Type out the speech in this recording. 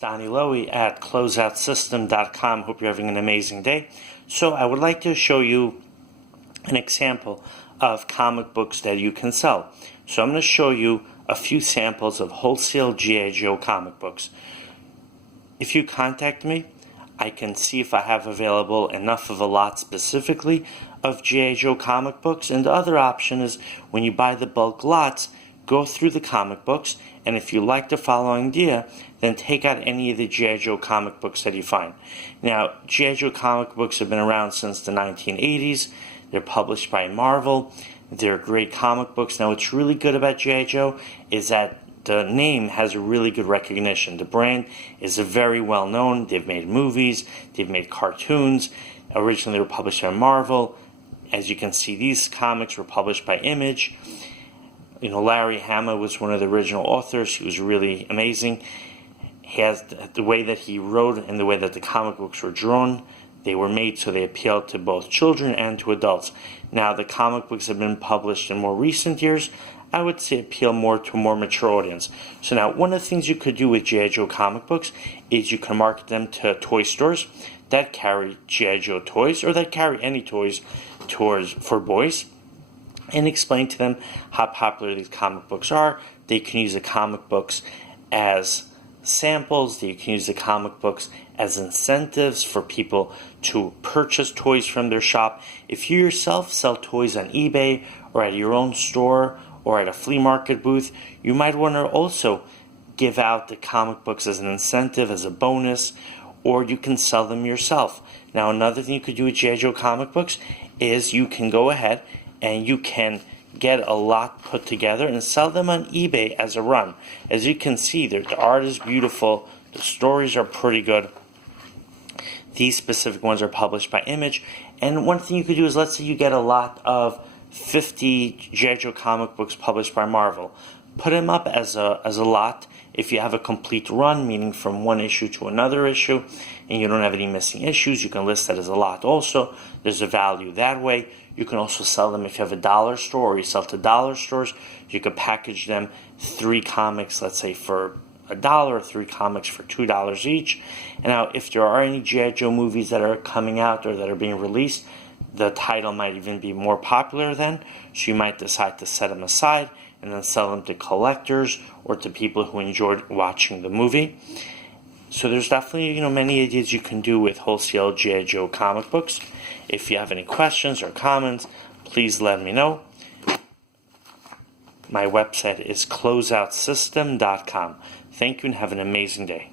Donnie Lowy at closeoutsystem.com. Hope you're having an amazing day. So I would like to show you an example of comic books that you can sell. So I'm going to show you a few samples of wholesale G.I. Joe comic books. If you contact me, I can see if I have available enough of a lot specifically of G.I. Joe comic books. And the other option is when you buy the bulk lots, go through the comic books, and if you like the following idea, then take out any of the G.I. Joe comic books that you find. Now, G.I. Joe comic books have been around since the 1980s. They're published by Marvel. They're great comic books. Now, what's really good about G.I. Joe is that the name has a really good recognition. The brand is very well known. They've made movies. They've made cartoons. Originally, they were published by Marvel. As you can see, these comics were published by Image. You know, Larry Hama was one of the original authors. He was really amazing. He has the way that he wrote and the way that the comic books were drawn. They were made so they appealed to both children and to adults. Now, the comic books have been published in more recent years. I would say appeal more to a more mature audience. So now, one of the things you could do with G.I. Joe comic books is you can market them to toy stores that carry G.I. Joe toys or that carry any toys for boys, and explain to them how popular these comic books are. They can use the comic books as samples. They can use the comic books as incentives for people to purchase toys from their shop. If you yourself sell toys on eBay or at your own store or at a flea market booth, you might want to also give out the comic books as an incentive, as a bonus, or you can sell them yourself. Now, another thing you could do with G.I. Joe comic books is you can go ahead and you can get a lot put together and sell them on eBay as a run. As you can see, the art is beautiful. The stories are pretty good. These specific ones are published by Image. And one thing you could do is, let's say you get a lot of 50 G.I. Joe comic books published by Marvel. Put them up as a lot. If you have a complete run, meaning from one issue to another issue, and you don't have any missing issues, you can list that as a lot also. There's a value that way. You can also sell them if you have a dollar store or you sell to dollar stores. You could package them 3 comics, let's say for $1, 3 comics for $2 each. And now, if there are any G.I. Joe movies that are coming out or that are being released, the title might even be more popular then. So you might decide to set them aside and then sell them to collectors or to people who enjoyed watching the movie. So there's definitely, many ideas you can do with wholesale G.I. Joe comic books. If you have any questions or comments, please let me know. My website is closeoutsystem.com. Thank you and have an amazing day.